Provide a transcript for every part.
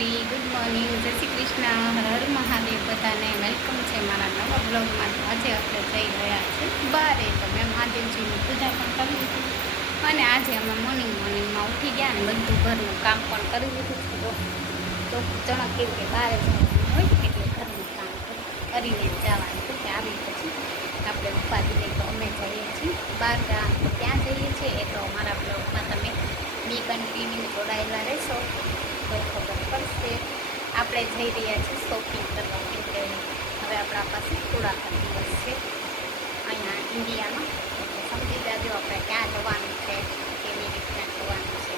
Family, good morning, જય શ્રી કૃષ્ણ, હર હર મહાદેવ. બધાને welcome છે મારા નવા બ્લોગમાં. આજે આપણે જઈ રહ્યા છીએ બારે, તો મેં મહાદેવજીની પૂજા પણ કરી લીધી અને આજે અમે મોર્નિંગમાં ઉઠી ગયા અને બધું ઘરનું કામ પણ કરી લીધું છે. તો ચણા કેવું કે બારે જવાનું હોય એટલે ઘરનું કામ કરીને જવાનું છે. કે આવી પછી આપણે ઉપાધિ લઈ તો અમે જઈએ છીએ બહાર ગામ, ત્યાં જઈએ છીએ. એ તો અમારા બ્લોગમાં તમે બી કન્ટિન્યુ જોડાયેલા રહેશો તો ખબર પડશે. આપણે જઈ રહ્યા છીએ શોપિંગ કરવા, કેમ કે હવે આપણા પાસે થોડાક દિવસ છે અહીંયા ઇન્ડિયામાં. એટલે સમજી જાજો આપણે ક્યાં જવાનું છે, કેવી રીતના જવાનું છે.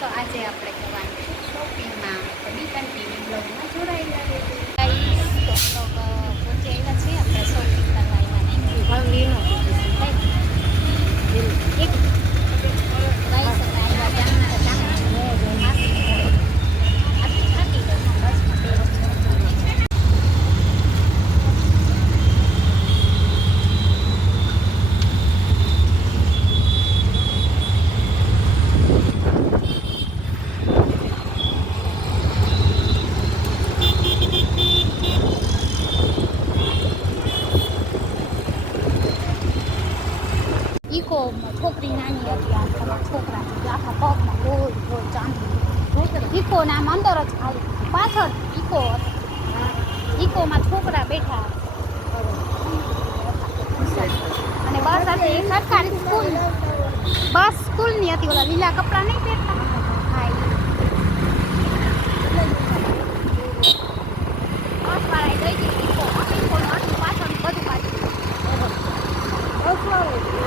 તો આજે આપણે જવાનું છે શોપિંગમાં, તો બી કન્ટિન્યુ બ્લોગમાં જોડાયેલા રહેજો. તો પહોંચી આવ્યા છીએ આપણે શોપિંગ કરવા ઈકો છોકરી નાની હતી, આખા છોકરા આખા પગમાં ગોળ ગોળ ચાંદી ઈકો નામ અંદર જ ખાલી પાછળ ઈકો ઈકોમાં છોકરા બેઠા અને બસ હતી સરકારી સ્કૂલ, બસ સ્કૂલની હતી. ઓલા લીલા કપડાં નહીં પહેરતા, હા બસ વાળા ગઈ હતી ઈકો પાછળ બધું પાછું.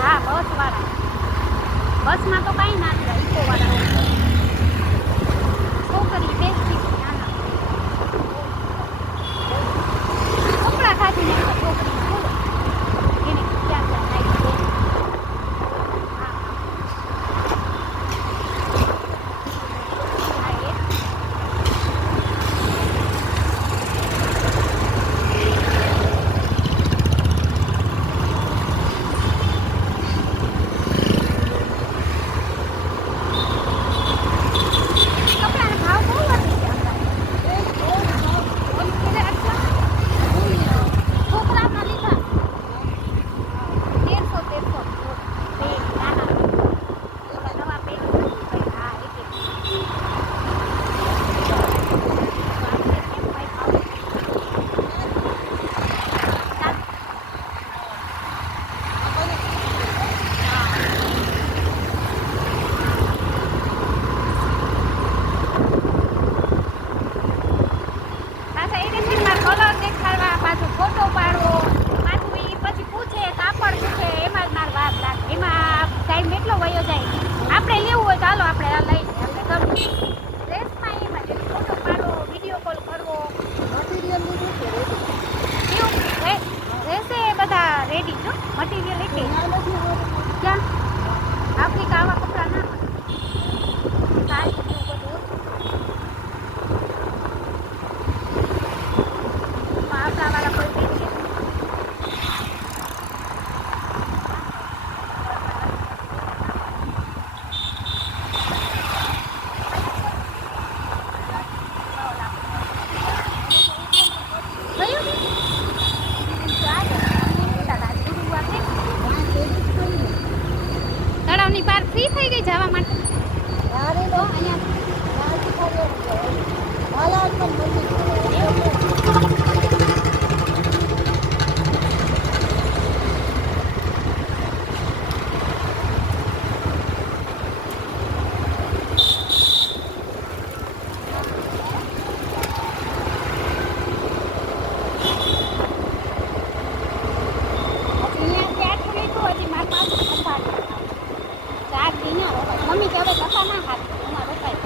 હા બસ વાળા, બસમાં તો કાંઈ ના થાય. ઈકો વાળા છોકરી બેસતી નાના કપડા ખાધી ને છોકરી એને ક્યાં ક્યાં નાખી દે. રેડી જો મટીરિયલ એટલે ક્યાં આફ્રિકા આવા કપડા ના મળે. સારી બધું આપણા વાળા કોઈ પહેરીએ તળાવની બહાર ફ્રી થઈ ગઈ જવા માટે. તો મમ્મી કે હવે કથા ના ખાતી, એમાં રોકાય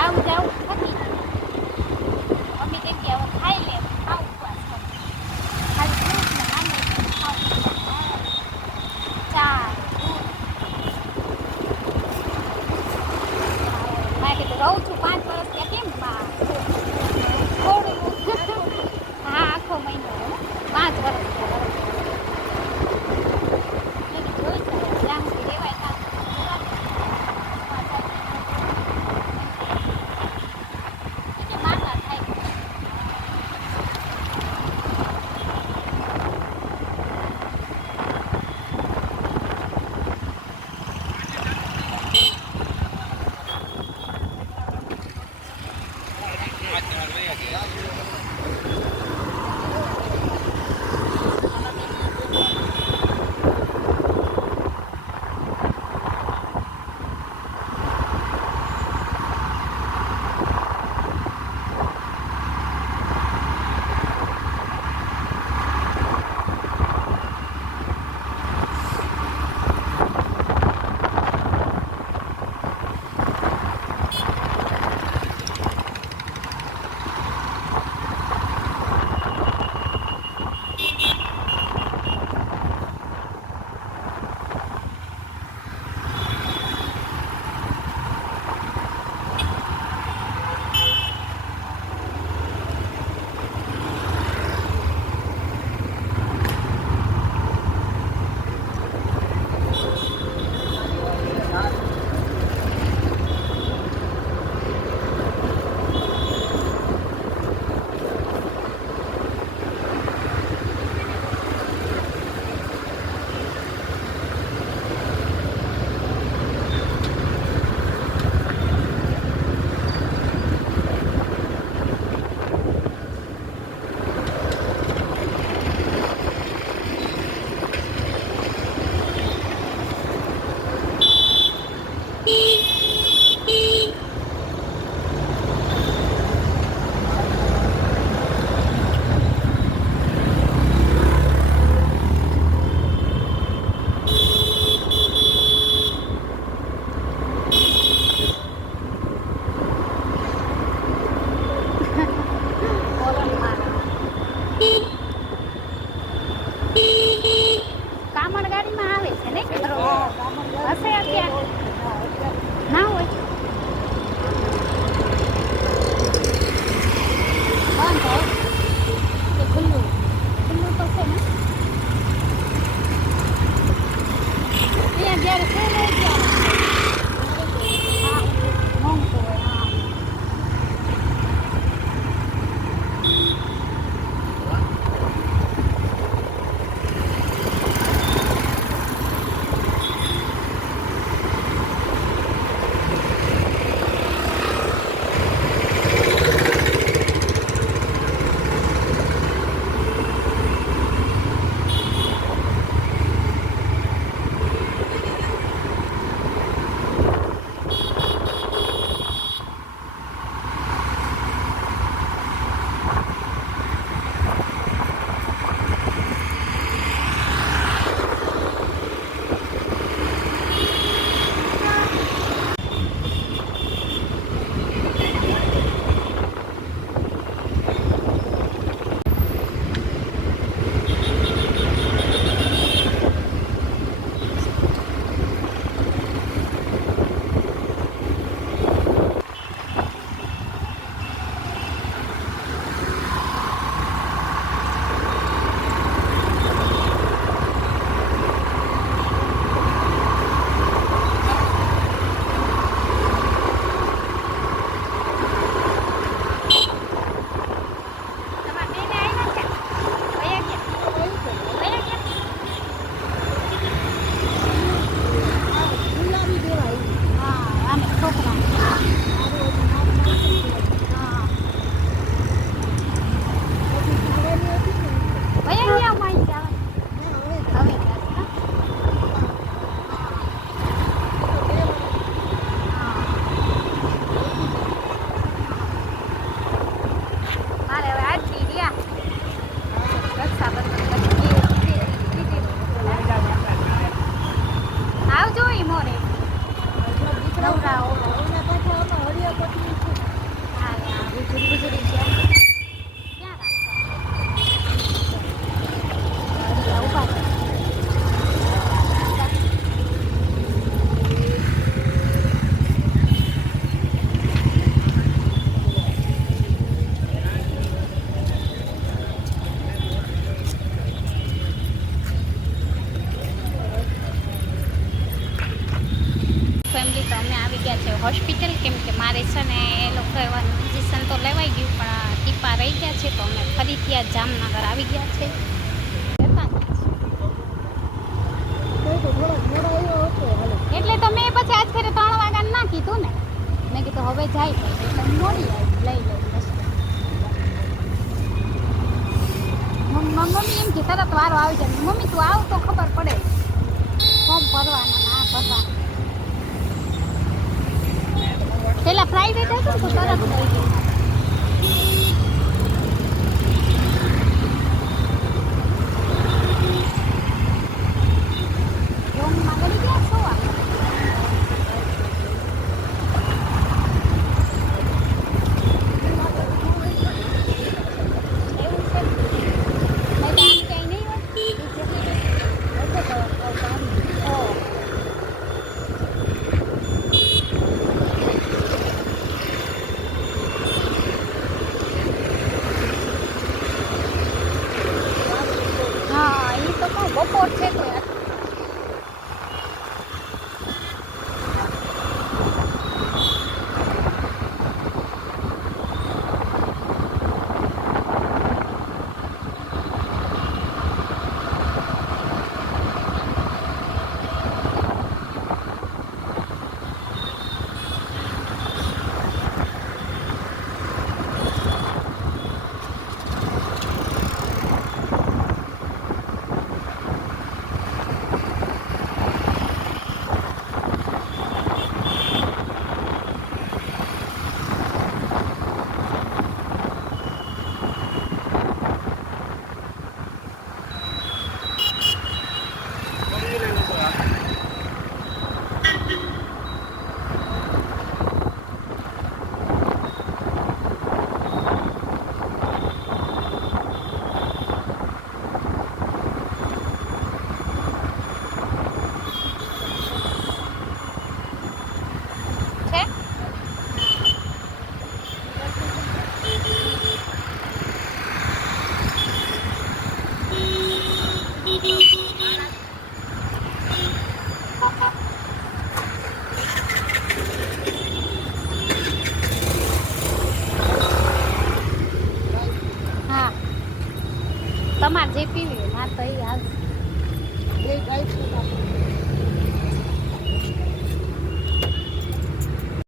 આવું જાવું થતી. મમ્મી કેમ કે હવે ખાઈ લે, ખાવું ઉપવાસ ખાલી ફ્રૂટ ને નાની ખાવું, ચા મેં કીધું રહું છું 5 વર્ષ ત્યાં કેમ થોડું હા આખો મહિનો 5 વર્ષ જોઈ જ્યાં સુધી રેવાય ત્યાં ફેમિલી તો અમે આવી ગયા છે હોસ્પિટલ, કેમ કે મારે છે ને એ લોકો એવાનું ઇન્જેક્શન તો લેવાઈ ગયું પણ ટીપા રહી ગયા છે, તો અમે ફરીથી આ જામનગર આવી ગયા છે. એટલે તો મેં પછી આજ ફેરે 3 વાગ્યાનું ના કીધું ને, મેં કીધું હવે જાય તો એટલે મોડી આવી લઈ લઉં રસ્તે. મમ્મી એમ કે તરત વારો આવી જાય. મમ્મી તું આવ તો ખબર પડે ફોર્મ ભરવાના ના ભરવાના. પેલા પ્રાઇવેટ હતું તો તરત થઈ ગયું. રોમમાં ગળી ગયા છો આ? એવું છે નહીં તો આમ ક્યાંય નહીં હોય. હા એ તો કહું બપોર છે તો યાર. તમારે જે પીવી હોય ના તો એ હાલ.